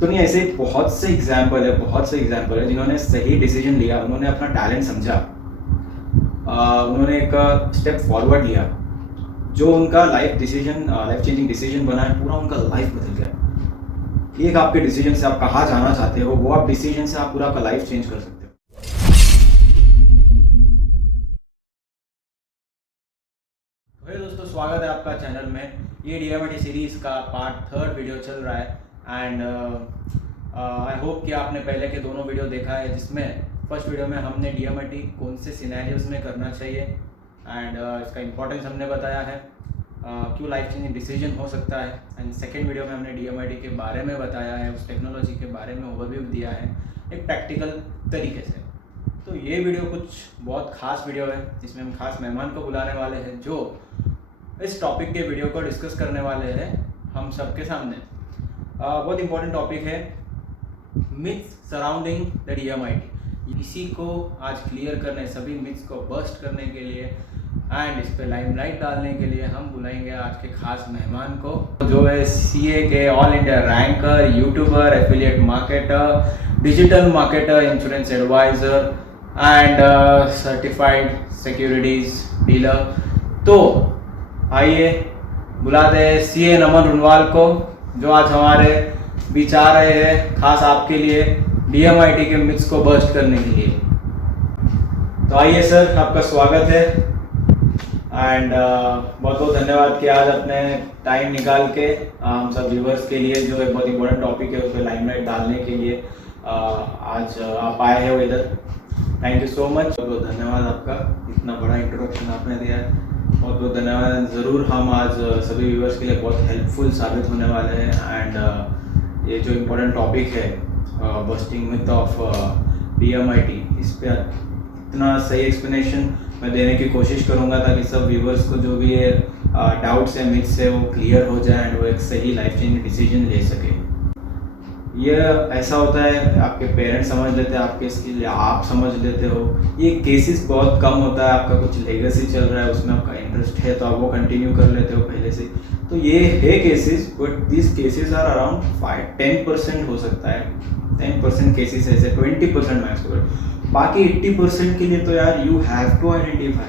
तो नहीं, ऐसे बहुत से एग्जाम्पल है जिन्होंने सही डिसीजन लिया, उन्होंने अपना टैलेंट समझा, उन्होंने एक स्टेप फॉरवर्ड लिया, जो उनका लाइफ चेंजिंग डिसीजन बना है, पूरा उनका लाइफ बदल गया। एक आपके डिसीजन से आप कहाँ जाना चाहते हो, वो आप डिसीजन से आप पूरा आपका लाइफ चेंज कर सकते हो। तो दोस्तों, स्वागत है आपका चैनल में। ये DMIT सीरीज़ का पार्ट 3 वीडियो चल रहा है एंड आई होप कि आपने पहले के दोनों वीडियो देखा है, जिसमें फर्स्ट वीडियो में हमने DMIT कौन से सिनेरियोज में करना चाहिए एंड इसका इम्पोर्टेंस हमने बताया है, क्यों लाइफ चेंजिंग डिसीजन हो सकता है। एंड सेकेंड वीडियो में हमने DMIT के बारे में बताया है, उस टेक्नोलॉजी के बारे में ओवरव्यू दिया है एक प्रैक्टिकल तरीके से। तो ये वीडियो कुछ बहुत ख़ास वीडियो है, जिसमें हम खास मेहमान को बुलाने वाले हैं, जो इस टॉपिक के वीडियो को डिस्कस करने वाले हैं हम सबके सामने। बहुत इंपॉर्टेंट टॉपिक है, मिथ्स सराउंडिंग द DMIT। इसी को आज क्लियर करने, सभी मिथ्स को बस्ट करने के लिए एंड इस पे लाइमलाइट डालने के लिए हम बुलाएंगे आज के खास मेहमान को, जो है CA के all India ranker, YouTuber, affiliate marketer, digital marketer, insurance advisor and certified securities dealer. तो आइए बुलाते हैं CA नमन रुनवाल को, जो आज हमारे बीच आ रहे हैं खास आपके लिए DMIT के मिथ्स को बस्ट करने के लिए। तो आइए सर, आपका स्वागत है एंड बहुत बहुत धन्यवाद कि आज अपने टाइम निकाल के हम सब व्यूवर्स के लिए, जो एक बहुत इंपॉर्टेंट टॉपिक है, उस पर लाइमलाइट डालने के लिए आज आप आए हैं इधर। थैंक यू सो मच, बहुत बहुत धन्यवाद आपका, इतना बड़ा इंट्रोडक्शन आपने दिया है, बहुत बहुत धन्यवाद। ज़रूर हम आज सभी व्यूवर्स के लिए बहुत हेल्पफुल साबित होने वाले हैं एंड ये जो इम्पोर्टेंट टॉपिक है, बस्टिंग मिथ ऑफ DMIT, इस पे इतना सही एक्सप्लेनेशन मैं देने की कोशिश करूँगा ताकि सब व्यूवर्स को जो भी ये डाउट्स है, मिथ्स है, वो क्लियर हो जाए एंड वो एक सही लाइफ चेंजिंग डिसीजन ले सके। ये ऐसा होता है, आपके पेरेंट्स समझ लेते हैं आपके स्किल, या आप समझ लेते हो। ये केसेस बहुत कम होता है, आपका कुछ लेगेसी चल रहा है, उसमें आपका इंटरेस्ट है तो आप वो कंटिन्यू कर लेते हो पहले से। तो ये है cases, but this cases are around 5-10% हो सकता है। 10% केसेस ऐसे, 20% मैक्स हो। बाकी 80% के लिए तो यार यू हैव टू आइडेंटिफाई।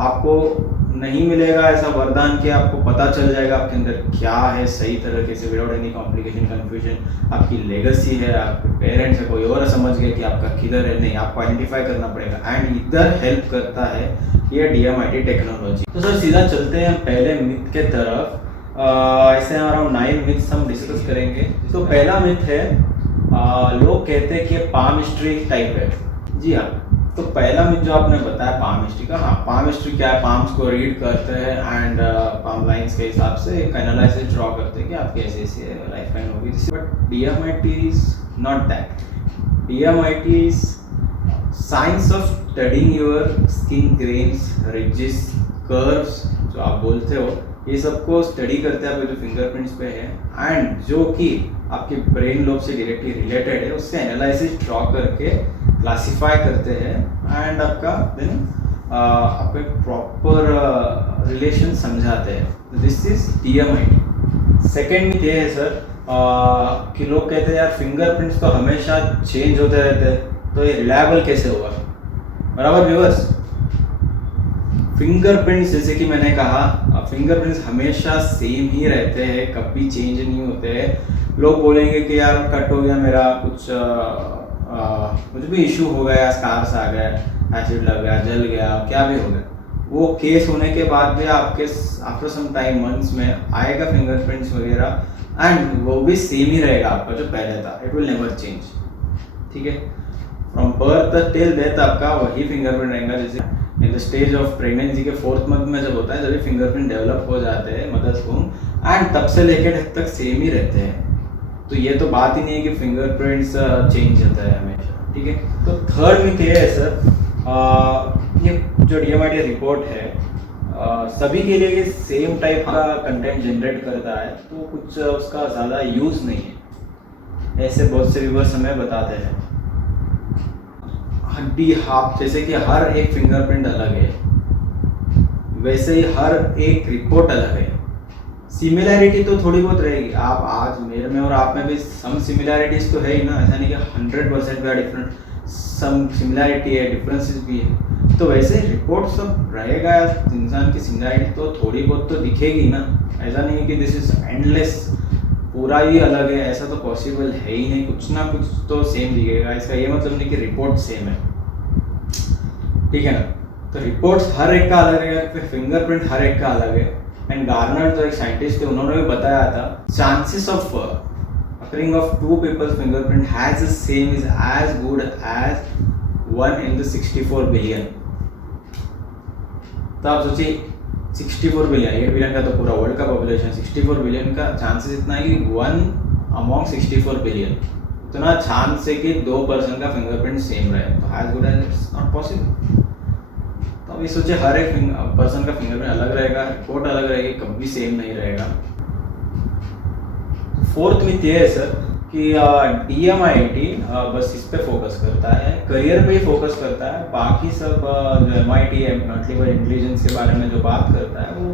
आपको नहीं मिलेगा ऐसा वरदान कि आपको पता चल जाएगा आपके अंदर क्या है सही तरीके से, विदाउट एनी कॉम्प्लिकेशन, कन्फ्यूजन। आपकी लेगेसी है, आपके पेरेंट्स है, कोई और समझ गया कि आपका किधर है, नहीं, आपको आइडेंटिफाई करना पड़ेगा एंड इधर हेल्प करता है ये DMIT टेक्नोलॉजी। तो सर सीधा चलते हैं पहले मिथ के तरफ। ऐसे अराउंड 9 मिथ्स हम डिस्कस करेंगे। तो पहला मिथ है, लोग कहते हैं कि ये पामस्ट्री टाइप है। जी हाँ, तो पहला मिथ जो आपने बताया पामस्ट्री का, हाँ, पामस्ट्री क्या है, पाम्स को रीड करते हैं एंड पाम लाइंस के हिसाब से एक एनालिसिस ड्रॉ करते हैं कि आपकी ऐसी लाइफ लाइन होगी। But DMIT is not that. DMIT is science of studying your skin grains, ridges, curves, जो आप बोलते हो, ये सबको स्टडी करते हैं आपके जो फिंगरप्रिंट्स पे है एंड जो कि आपके ब्रेन लोब से डायरेक्टली रिलेटेड है, उससे एनालिसिस ड्रॉ करके क्लासिफाई करते हैं एंड आपका देन आपको एक प्रॉपर रिलेशन समझाते हैं। This is DMIT। Second myth ये है सर कि लोग कहते हैं यार फिंगरप्रिंट्स तो हमेशा चेंज होते रहते हैं, तो ये रिलायबल कैसे होगा। बराबर व्यूअर्स, फिंगरप्रिंट्स जैसे कि मैंने कहा, फिंगरप्रिंट्स हमेशा सेम ही रहते हैं, कभी चेंज नहीं होते हैं। लोग बोलेंगे कि यार कट हो गया मेरा, कुछ भी इशू हो गया, स्कार्स आ गया, एसिड लग गया, जल गया, क्या भी हो गया, वो केस होने के बाद भी आपके आफ्टर सम टाइम, मंथ्स में आएगा फिंगरप्रिंट्स वगैरह एंड वो भी सेम ही रहेगा आपका जो पहले था। It will never change. ठीक है, फ्रॉम बर्थ टिल डेथ आपका वही फिंगरप्रिंट रहेगा। जैसे in the stage of pregnancy के 4th मंथ में जब होता है, जब फिंगरप्रिंट डेवलप हो जाते हैं मदर्स वूम एंड तब से लेकर डेथ तक सेम ही रहते हैं। तो ये तो बात ही नहीं है कि फिंगरप्रिंट्स चेंज होता है हमेशा। ठीक है, तो थर्ड मिथ ये है सर, ये जो DMIT रिपोर्ट है, सभी के लिए ये सेम टाइप का कंटेंट जनरेट करता है, तो कुछ उसका ज़्यादा यूज़ नहीं है, ऐसे बहुत से व्यूअर्स हमें बताते हैं। हड्डी हाफ, जैसे कि हर एक फिंगरप्रिंट अलग है, वैसे ही हर एक रिपोर्ट अलग है। सिमिलैरिटी तो थोड़ी बहुत रहेगी। आप आज मेरे में और आप में भी सम सिमिलैरिटीज़ तो है ही ना, ऐसा नहीं कि 100% वे डिफरेंट, सम सिमिलैरिटी है, डिफरेंसेस भी है। तो वैसे रिपोर्ट सब रहेगा, इंसान की सिमिलैरिटी तो थोड़ी बहुत तो दिखेगी ना। ऐसा नहीं है कि दिस इज एंडलेस, पूरा ही अलग है, ऐसा तो पॉसिबल है ही नहीं। कुछ ना कुछ तो सेम दिखेगा। इसका ये मतलब नहीं कि रिपोर्ट सेम है, ठीक है ना। तो रिपोर्ट्स हर एक का अलग है, फिंगरप्रिंट हर एक का अलग है। एंड गार्नर जो एक साइंटिस्ट थे, उन्होंने भी बताया था chances of occurring of two peoples fingerprint has the same is as good as 1 in the 64 billion. तो आप सोचिए 64 बिलियन, 8 बिलियन का तो पूरा वर्ल्ड का पॉपुलेशन, 64 बिलियन का चांसेस इतना है कि 1 among 64 बिलियन, इतना चांस है कि 2% का फिंगरप्रिंट सेम रहे। तो as good as it's not possible. तो अभी सोचिए हर एक पर्सन का फिंगरप्रिंट अलग रहेगा, रिपोर्ट अलग रहेगी, कभी सेम नहीं रहेगा। फोर्थ मिथ ये है सर कि DMIT बस इस पे फोकस करता है, करियर पे ही फोकस करता है, बाकी सब जो MIT आर्टिफिशियल इंटेलिजेंस के बारे में जो बात करता है वो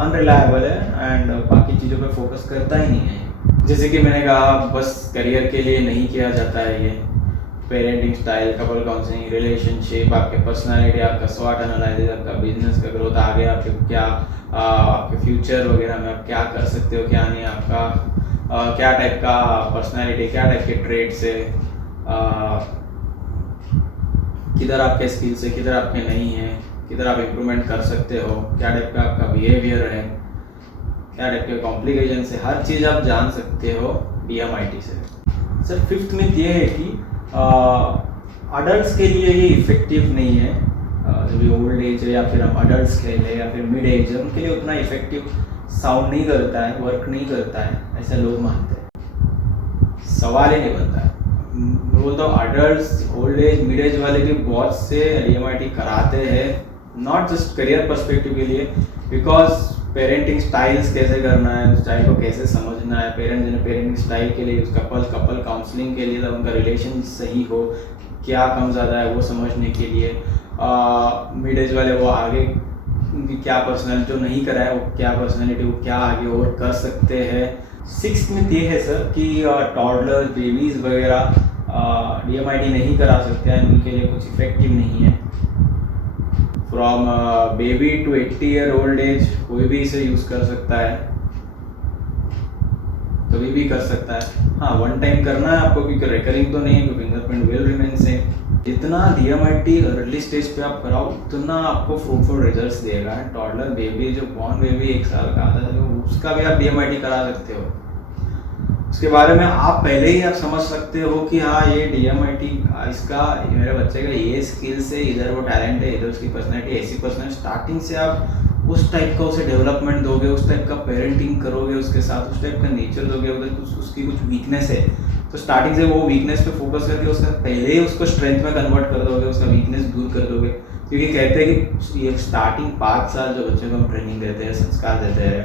अनरिलायबल है एंड बाकी चीज़ों पे फोकस करता ही नहीं है। जैसे कि मैंने कहा, बस करियर के लिए नहीं किया जाता है ये। Parenting style, couple counselling, relationship, आपके पर्सनालिटी, आपका स्वॉट एनालिसिस, आपका बिजनेस का ग्रोथ, आगे आपके क्या आपके फ्यूचर वगैरह में आप क्या कर सकते हो, क्या नहीं, आपका क्या टाइप का पर्सनालिटी, क्या टाइप के ट्रेड्स है, किधर आपके स्किल्स है, किधर आपके नहीं है, किधर आप इम्प्रूवमेंट कर सकते हो, क्या टाइप का आपका बिहेवियर है, क्या टाइप के कॉम्प्लिकेशन है, हर चीज़ आप जान सकते हो DMIT से। सर फिफ्थ मिथ ये है कि अडल्ट्स के लिए ये इफेक्टिव नहीं है। जो भी ओल्ड एज है या फिर हम अडल्ट्स के लिए या फिर मिड एज है, उनके लिए उतना इफेक्टिव साउंड नहीं करता है, वर्क नहीं करता है, ऐसा लोग मानते हैं। सवाल ही नहीं बनता है। मैं बोलता हूँ adults, old age, mid age वाले भी बहुत से DMIT कराते हैं, नॉट जस्ट करियर पर्सपेक्टिव के लिए, बिकॉज पेरेंटिंग स्टाइल्स कैसे करना है, स्टाइल को कैसे समझना है, पेरेंटिंग स्टाइल के लिए, उसका कपल काउंसलिंग के लिए, तब उनका रिलेशन सही हो, क्या कम ज़्यादा है वो समझने के लिए। मिड एज वाले वो आगे उनकी क्या पर्सनैलिटी, जो नहीं करा है वो क्या पर्सनैलिटी, वो क्या आगे और कर सकते हैं। सिक्स्थ में ये है सर कि टॉडलर्स, बेबीज़ वगैरह DMIT नहीं करा सकते हैं, उनके लिए कुछ इफेक्टिव नहीं है। From baby to 80 year old age कोई भी इसे यूज़ कर सकता है, कभी भी कर सकता है। हाँ, वन टाइम करना है आपको, क्योंकि रिकरिंग तो नहीं है, क्योंकि फिंगरप्रिंट विल रिमेन सेम। जितना DMIT अर्ली स्टेज पे आप कराओ, उतना आपको फ्रूटफुल रिजल्ट्स देगा। टॉडलर बेबी, जो बॉर्न बेबी 1 साल का आता है, उसका भी आप DMIT करा सकते हो। उसके बारे में आप पहले ही आप समझ सकते हो कि हाँ ये DMIT, इसका, मेरे बच्चे का ये स्किल्स है, इधर वो टैलेंट है, इधर उसकी पर्सनैलिटी ऐसी पर्सनैलिटी। स्टार्टिंग से आप उस टाइप का उसे डेवलपमेंट दोगे, उस टाइप का पेरेंटिंग करोगे उसके साथ, उस टाइप का नेचर दोगे, उधर उसकी कुछ वीकनेस है तो स्टार्टिंग से वो वीकनेस पे फोकस करके उसका पहले ही उसको स्ट्रेंथ में कन्वर्ट कर दोगे, उसका वीकनेस दूर कर दोगे। क्योंकि कहते हैं कि ये स्टार्टिंग 5 साल जो बच्चों को हम ट्रेनिंग देते हैं, संस्कार देते हैं,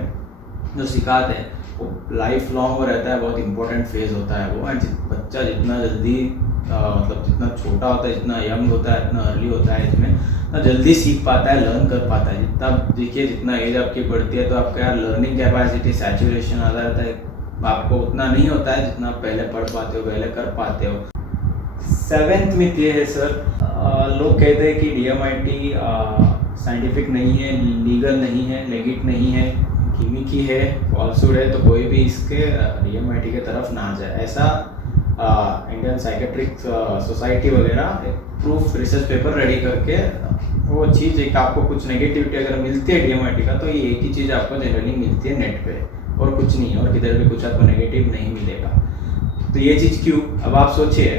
जो सिखाते हैं, वो लाइफ लॉन्ग वो रहता है, बहुत इंपॉर्टेंट फेज होता है वो। एंड बच्चा जितना जल्दी मतलब जितना छोटा होता है, जितना यंग होता है, इतना अर्ली होता है, इसमें ना जल्दी सीख पाता है, लर्न कर पाता है। जितना देखिए, जितना एज आपकी बढ़ती है तो आपका यार लर्निंग कैपेसिटी, सैचुरेशन आता रहता है, आपको उतना नहीं होता है जितना आप पहले पढ़ पाते हो, पहले कर पाते हो। 7th मिथ ये है सर, लोग कहते हैं कि DMIT साइंटिफिक नहीं है, लीगल नहीं है, लेगिट नहीं है, गिमिकी है, फॉल्सूड है, तो कोई भी इसके DMIT की तरफ ना जाए। ऐसा इंडियन साइकेट्रिक सोसाइटी वगैरह एक प्रूफ रिसर्च पेपर रेडी करके, वो चीज़ एक आपको कुछ नेगेटिविटी अगर मिलती है DMIT का, तो ये एक ही चीज़ आपको जनरली मिलती है नेट पे, और कुछ नहीं, और किधर भी कुछ आपको नेगेटिव नहीं मिलेगा। तो ये चीज़ क्यों? अब आप सोचिए,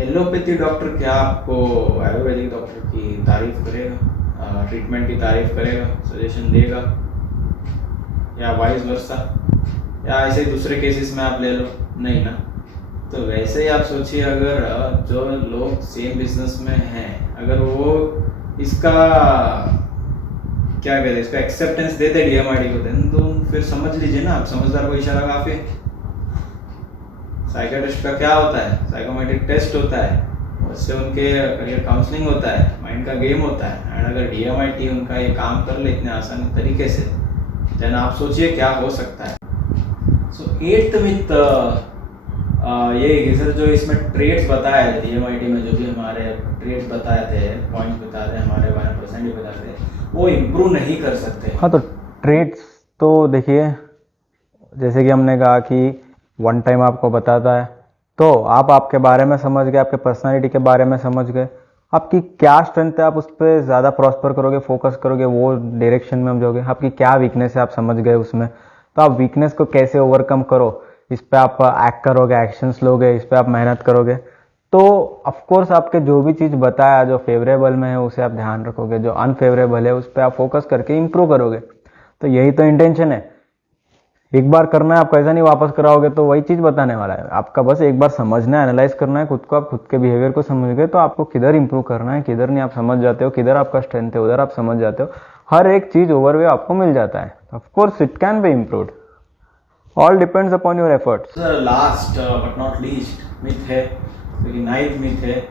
एलोपैथी डॉक्टर क्या आपको आयुर्वेदिक डॉक्टर की तारीफ करेगा, ट्रीटमेंट की तारीफ करेगा, सजेशन देगा, या वाइस वर्सा, या ऐसे दूसरे केसेस में आप ले लो? नहीं ना। तो वैसे ही आप सोचिए, अगर जो लोग सेम बिजनेस में हैं, अगर वो इसका क्या कहते हैं, इसका एक्सेप्टेंस देते DMIT को, दें तो फिर समझ लीजिए ना, आप समझदार को इशारा काफी। साइकेट्रिस्ट का क्या होता है, साइकोमेट्रिक टेस्ट होता है, उससे उनके करियर काउंसलिंग होता है, माइंड का गेम होता है। एंड अगर DMIT उनका ये काम कर ले इतने आसान तरीके से, देन आप सोचिए क्या हो सकता है। सो 8th मिथ, ये सर जो इसमें ट्रेड्स बताए थे DMIT में, जो भी हमारे ट्रेड्स बताए थे, पॉइंट्स बताए थे हमारे बारे में, परसेंटेज बताए थे, वो इम्प्रूव नहीं कर सकते। हाँ, तो ट्रेड्स तो देखिए, जैसे कि हमने कहा कि वन टाइम आपको बताता है, तो आप आपके बारे में समझ गए, आपके पर्सनालिटी के बारे में समझ गए, आपकी क्या स्ट्रेंथ है, आप उस पर ज़्यादा प्रॉस्पर करोगे, फोकस करोगे, वो डायरेक्शन में हम जाओगे। आपकी क्या वीकनेस है आप समझ गए उसमें, तो आप वीकनेस को कैसे ओवरकम करो, इस पर आप एक्ट करोगे, एक्शंस लोगे, इस पर आप मेहनत करोगे। तो ऑफकोर्स आपके जो भी चीज़ बताया जो फेवरेबल में है उसे आप ध्यान रखोगे, जो अनफेवरेबल है उस पर आप फोकस करके इंप्रूव करोगे। तो यही तो इंटेंशन है, एक बार करना है, आप कैसा नहीं वापस कराओगे, तो वही चीज़ बताने वाला है आपका। बस एक बार समझना है, एनालाइज करना है खुद को, आप खुद के बिहेवियर को समझ गए तो आपको किधर इंप्रूव करना है, किधर नहीं आप समझ जाते हो, किधर आपका स्ट्रेंथ है उधर आप समझ जाते हो, हर एक चीज़ ओवरव्यू आपको मिल जाता है। Of course it can be improved, all depends upon your efforts. Sir last but not least myth है, क्योंकि 9th मिथ है,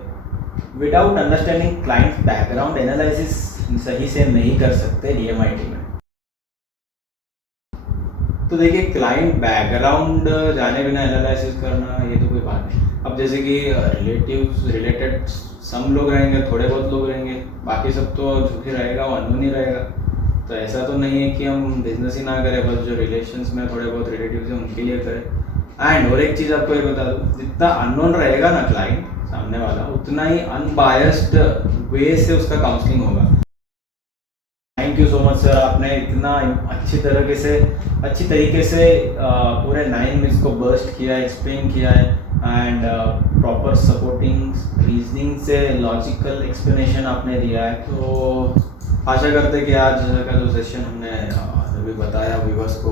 without understanding client background analysis सही से नहीं कर सकते DMIT में। तो देखिए, क्लाइंट बैकग्राउंड जाने बिना एनालिसिस करना ये तो कोई बात नहीं। अब जैसे कि रिलेटेड सम लोग रहेंगे, थोड़े बहुत लोग रहेंगे, बाकी सब तो जो भी रहेगा वो अननोन ही रहेगा। तो ऐसा तो नहीं है कि हम बिजनेस ही ना करें, बस जो रिलेशंस में थोड़े बहुत रिलेटिव्स हैं उनके लिए करें। एंड और एक चीज़ आपको ये बता दूँ, जितना अननोन रहेगा ना क्लाइंट सामने वाला, उतना ही अनबायस्ड वे से उसका काउंसलिंग होगा। Thank you so much sir, आपने इतना अच्छी तरीके से पूरे 9 मिनट्स को बर्स्ट किया, एक्सप्लेन किया है, एंड प्रॉपर सपोर्टिंग रीजनिंग से लॉजिकल एक्सप्लेनेशन आपने दिया है। तो आशा करते हैं कि आज का जो सेशन हमने अभी बताया व्यूअर्स को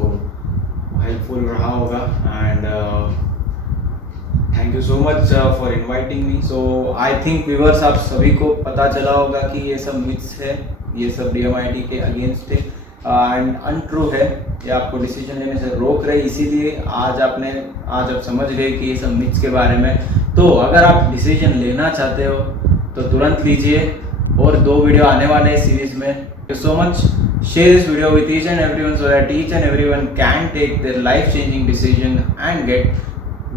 हेल्पफुल रहा होगा। And thank you so much for inviting me. So I think viewers, आप सभी को पता चला होगा कि ये सब मिथ्स है, ये सब DMIT के अगेंस्ट है एंड अनट्रू है, ये आपको डिसीजन लेने से रोक रहे। इसीलिए आज आप समझ गए कि ये सब मिथ्स के बारे में। तो अगर आप डिसीजन लेना चाहते हो तो तुरंत लीजिए, और 2 वीडियो आने वाले हैं सीरीज में। Thank you so much, share this video with each and everyone so that each and everyone can take their life changing decision and get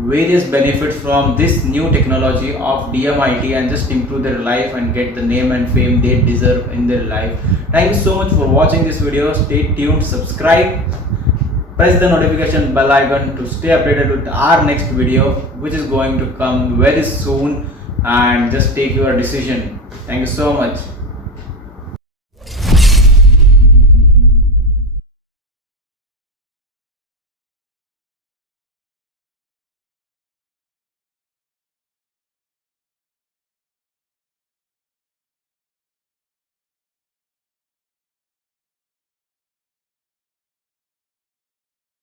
various benefits from this new technology of DMIT and just improve their life and get the name and fame they deserve in their life. Thank you so much for watching this video. Stay tuned, subscribe, press the notification bell icon to stay updated with our next video, which is going to come very soon, and just take your decision. Thank you so much.